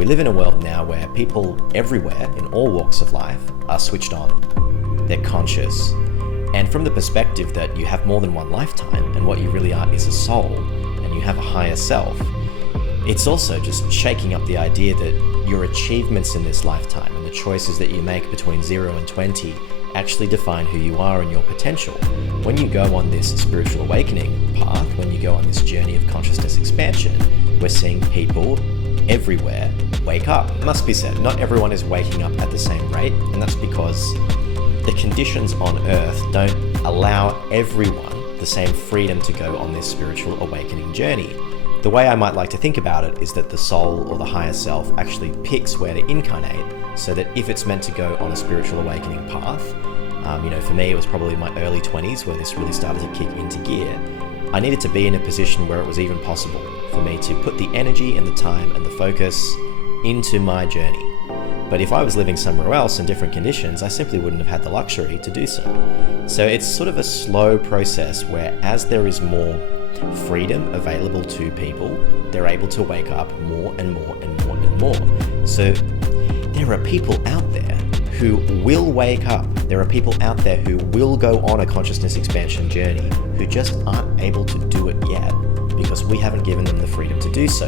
We live in a world now where people everywhere in all walks of life are switched on. They're conscious. And from the perspective that you have more than one lifetime and what you really are is a soul and you have a higher self, it's also just shaking up the idea that your achievements in this lifetime and the choices that you make between 0 and 20 actually define who you are and your potential. When you go on this spiritual awakening path, when you go on this journey of consciousness expansion, we're seeing people everywhere wake up. It must be said, not everyone is waking up at the same rate, and that's because the conditions on earth don't allow everyone the same freedom to go on this spiritual awakening journey. The way I might like to think about it is that the soul or the higher self actually picks where to incarnate, so that if it's meant to go on a spiritual awakening path, for me it was probably my early 20s where this really started to kick into gear. I needed to be in a position where it was even possible for me to put the energy and the time and the focus into my journey. But if I was living somewhere else in different conditions, I simply wouldn't have had the luxury to do so. So it's sort of a slow process where as there is more freedom available to people, they're able to wake up more and more and more and more. So there are people out there who will wake up. There are people out there who will go on a consciousness expansion journey who just aren't able to do it yet because we haven't given them the freedom to do so.